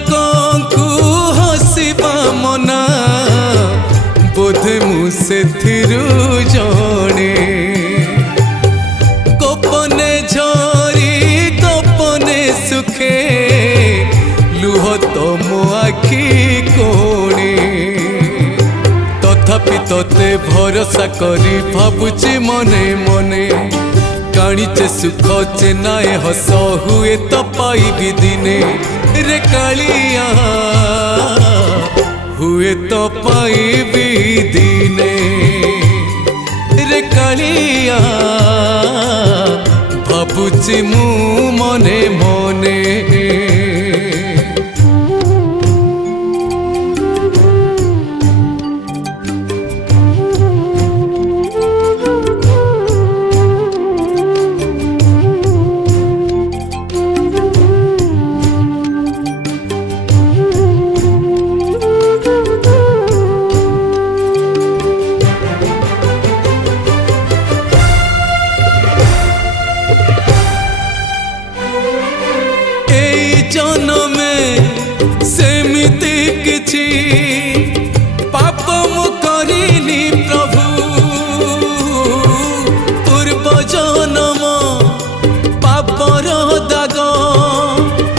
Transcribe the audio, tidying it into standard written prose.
ଲୋକଙ୍କୁ ହସିବା ମନା ବୋଧେ ମୁଁ ସେଥିରୁ ଜଣେ ଗୋପନେ ଝରି ଗୋପନେ ସୁଖେ ଲୁହ ତମ ଆଖି କୋଣେ ତଥାପି ତତେ ଭରସା କରି ଭାବୁଛି ମନେ ମନେ କାଣିଛେ ସୁଖ ଚେନାଏ ହସ ହୁଏ ତ ପାଇବି ଦିନେ ରେ କାଳିଆ हुए तो पाइबी दिने रे कालिया भाबुची मु मने मने जन